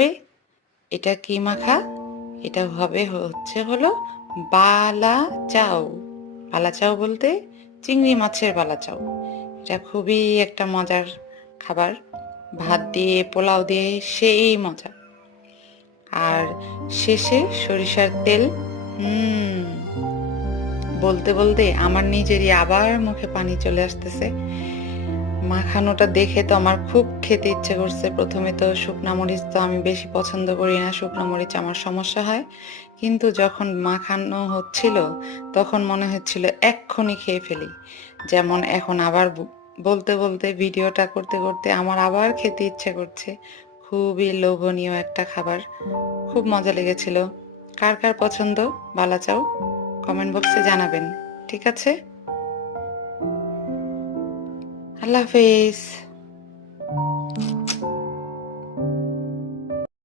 হবে। এটা কি মাখা? এটা হলো বালা চাউ। বালা চাউ বলতে চিংড়ি মাছের বালা চাউ। এটা খুবই একটা মজার খাবার, ভাত দিয়ে পোলাও দিয়ে সেই মজা। আর শেষে সরিষার তেল। হুম বলতে বলতে আমার নিজেরই আবার মুখে পানি চলে আসতেছে। মাখানোটা দেখে তো আমার খুব খেতে ইচ্ছে করছে। প্রথমে তো শুকনা মরিচ তো আমি বেশি পছন্দ করি না, শুকনা মরিচ আমার সমস্যা হয়। কিন্তু যখন মাখানো হচ্ছিল তখন মনে হচ্ছিল এক্ষুনি খেয়ে ফেলি। যেমন এখন আবার বলতে বলতে ভিডিওটা করতে করতে আমার আবার খেতে ইচ্ছে করছে। খুবই লোভনীয় একটা খাবার, খুব মজা লেগেছিল। কার কার পছন্দ বালা চাও কমেন্ট বক্সে জানাবেন। ঠিক আছে, আল্লাহ হাফেজ।